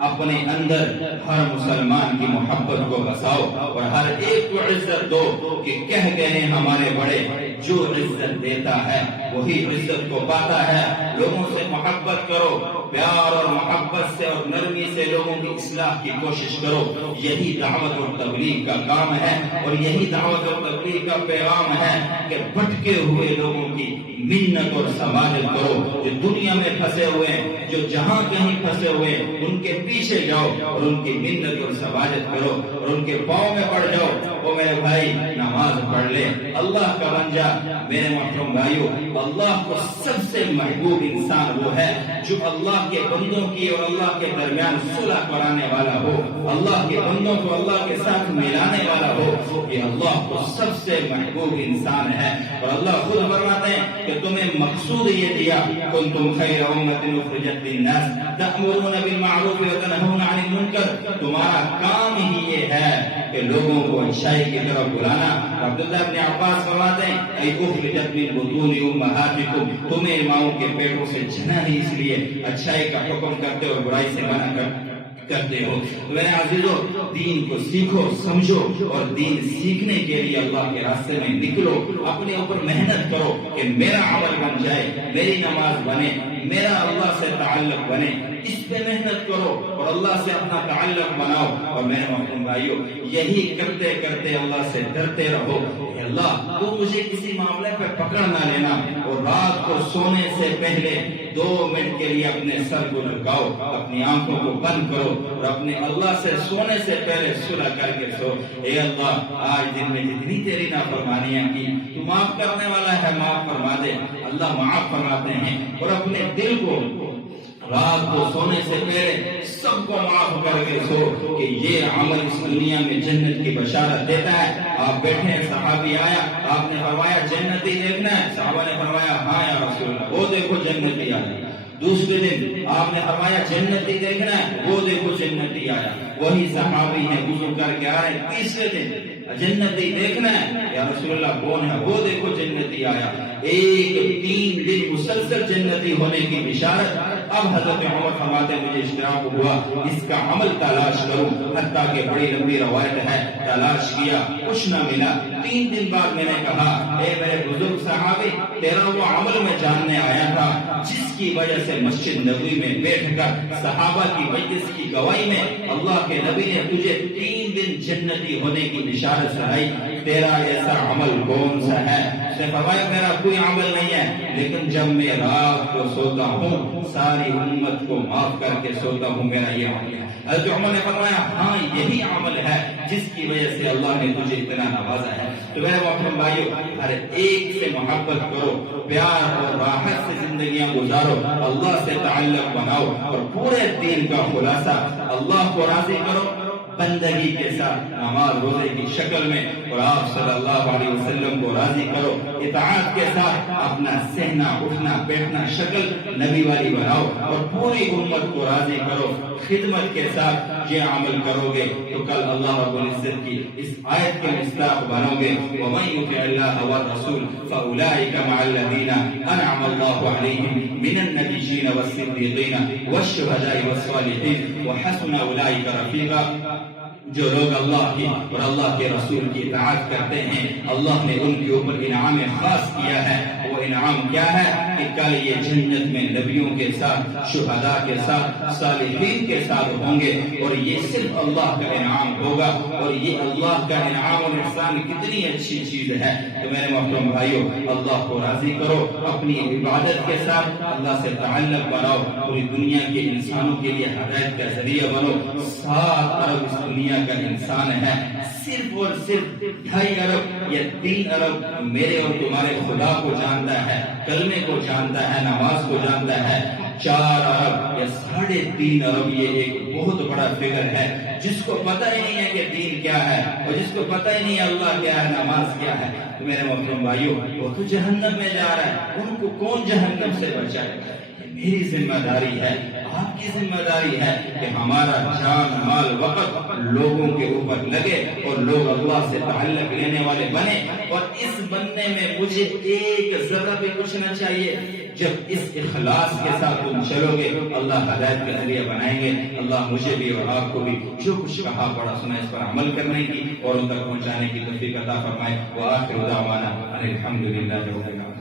اپنے اندر ہر مسلمان کی محبت کو بساؤ اور ہر ایک کو عزت دو کہ کہہ گئے ہیں ہمارے بڑے جو عزت دیتا ہے وہی عزت کو پاتا ہے۔ لوگوں سے محبت کرو، پیار اور محبت سے اور نرمی سے لوگوں کی اصلاح کی کوشش کرو، یہی دعوت اور تبلیغ کا کام ہے اور یہی دعوت اور تبلیغ کا پیغام ہے کہ بھٹکے ہوئے لوگوں کی منت اور سماجت کرو، جو دنیا میں پھنسے ہوئے ہیں، جو جہاں کہیں پھنسے ہوئے ان کے پیچھے جاؤ اور ان کی منت اور سماجت کرو اور ان کے پاؤں میں پڑ جاؤ، او میرے بھائی نماز پڑھ لے، اللہ کا بن جا۔ میرے محترم بھائیو، اللہ کو سب سے محبوب انسان وہ ہے جو اللہ کے بندوں کی اور اللہ کے درمیان صلح کرانے والا ہو، اللہ کے بندوں کو اللہ کے ساتھ ملانے والا ہو، یہ اللہ کو سب سے محبوب انسان ہے۔ اور اللہ خود فرماتے ہیں کہ تمہیں مقصود یہ دیا، کنتم خیر امۃ اخرجت للناس تأمرون بالمعروف وتنہون عن المنکر، تمہارا کام ہی یہ ہے کہ لوگوں کو اچھائی کی طرف بلانا۔ عبداللہ بن عباس فرماتے ہیں ای اخرجت من بطون امہاتکم، تمہیں ماؤں کے پیٹوں سے جنا ہی اس لیے اچھائی کا حکم کرتے اور برائی سے منع کرتے ہو۔ میرے عزیزو، دین کو سیکھو، سمجھو اور دین سیکھنے کے لیے اللہ کے راستے میں نکلو، اپنے اوپر محنت کرو کہ میرا عمل بن جائے، میری نماز بنے، میرا اللہ سے تعلق بنے، اس پہ محنت کرو اور اللہ سے اپنا تعلق بناؤ۔ اور میرے محترم بھائیو، یہی کرتے کرتے اللہ سے ڈرتے رہو کہ اللہ تو مجھے کسی معاملے پہ پکڑ نہ لینا، اور رات کو سونے سے پہلے 2 منٹ کے لیے اپنے سر کو جھکاؤ، اپنی آنکھوں کو بند کرو اور اپنے اللہ سے سونے سے پہلے صلح کر کے سو۔ اے اللہ، آج دن میں جتنی تیری نافرمانیاں کی تو معاف کرنے والا ہے، معاف فرما دے۔ اللہ معاف فرماتے ہیں اور اپنے دل کو رات کو سونے سے پہلے سب کو معاف کر کے سو کہ یہ عمل اس دنیا میں جنت کی بشارت دیتا ہے۔ آپ بیٹھے ہیں، صحابی آیا، آپ نے فرمایا جنتی دیکھنا ہے، صحابہ نے فرمایا ہاں یا رسول اللہ، وہ دیکھو جنتی آیا۔ دوسرے دن آپ نے فرمایا جنتی دیکھنا ہے، وہ دیکھو جنتی آیا، وہی صحابی ہیں وضو کر کے آ رہے۔ تیسرے دن جنتی دیکھنا ہے یا رسول اللہ کون ہے، وہ دیکھو جنتی آیا۔ 3 دن مسلسل جنتی ہونے کی بشارت۔ اب حضرت عمر فرماتے ہیں مجھے اشتراک ہوا اس کا عمل تلاش کروں، حتیٰ کہ بڑی لمبی روایت ہے، تلاش کیا کچھ نہ ملا۔ 3 دن بعد میں نے کہا اے میرے بزرگ صحابی، تیرا وہ عمل میں جاننے آیا تھا جس کی وجہ سے مسجد نبوی میں بیٹھ کر صحابہ کی مجلس کی گواہی میں اللہ کے نبی نے تجھے 3 دن جنتی ہونے کی بشارت سنائی، تیرا ایسا عمل کون سا ہے؟ اس نے فرمایا میرا کوئی عمل نہیں ہے، لیکن جب میں رات کو سوتا ہوں ساری امت کو معاف کر کے سوتا ہوں، میرا یہ عمل ہے۔ حضرت عمر نے فرمایا ہاں یہی عمل ہے جس کی وجہ سے اللہ نے تجھے اتنا نوازا ہے۔ تو میرے محترم بھائیو، ہر ایک سے محبت کرو، پیار اور راحت سے زندگیاں گزارو، اللہ سے تعلق بناؤ اور پورے دین کا خلاصہ اللہ کو راضی کرو بندگی کے ساتھ، نماز روزے کی شکل میں، اور آپ صلی اللہ علیہ وسلم کو راضی کرو اطاعت کے ساتھ، اپنا سہنا اٹھنا بیٹھنا شکل نبی والی بناؤ اور پوری امت کو راضی کرو خدمت کے ساتھ۔ یہ عمل کرو گے تو کل اللہ رب العزت کی اس آیت کے مصداق بنو گے، وَمَن يُطِعِ اللَّهَ وَالرَّسُولَ فَأُولَٰئِكَ مَعَ الَّذِينَ أَنْعَمَ اللَّهُ عَلَيْهِم مِّنَ النَّبِيِّينَ وَالصِّدِّيقِينَ وَالشُّهَدَاءِ وَالصَّالِحِينَ وَحَسُنَ أُولَٰئِكَ رَفِيقًا۔ جو لوگ اللہ کی اور اللہ کے رسول کی اطاعت کرتے ہیں، اللہ نے ان کے اوپر انعام خاص کیا ہے۔ وہ انعام کیا ہے کہ کل یہ جنت میں نبیوں کے ساتھ، شہداء کے ساتھ، صالحین کے ساتھ ہوں گے، اور یہ صرف اللہ کا انعام ہوگا۔ اور یہ اللہ کا انعام اور احسان کتنی اچھی چیز ہے۔ تو میرے محترم بھائیو، اللہ کو راضی کرو، اپنی عبادت کے ساتھ اللہ سے تعلق بناؤ، پوری دنیا کے انسانوں کے لیے ہدایت کا ذریعہ بنو۔ 7 ارب اس دنیا کا انسان ہے، صرف اور صرف 2.5 ارب یا 3 ارب میرے اور تمہارے خدا کو جانتا ہے، کلمے کو جانتا ہے، نماز کو جانتا ہے۔ 4 ارب یا 3.5 ارب یہ ایک بہت بڑا فگر ہے، جس کو پتہ ہی نہیں ہے کہ دین کیا ہے، اور جس کو پتہ ہی نہیں ہے اللہ کیا ہے، نماز کیا ہے۔ تو میرے محترم بھائیو، وہ تو جہنم میں جا رہا ہے، ان کو کون جہنم سے بچائے گا؟ میری ذمہ داری ہے آپ کی ذمہ داری ہے کہ ہمارا جان مال وقت لوگوں کے اوپر لگے اور لوگ اللہ سے تعلق لینے والے بنے، اور اس بننے میں مجھے ایک ذرہ بھی کچھ نہ چاہیے۔ جب اس اخلاص کے ساتھ تم چلو گے اللہ ہدایت کا ذریعہ بنائیں گے۔ اللہ مجھے بھی اور آپ کو بھی جو کچھ کہا پڑا سنا اس پر عمل کرنے کی اور ان تک پہنچانے کی توفیق عطا فرمائے۔ وآخر دعوانا ان الحمد للہ رب العالمین۔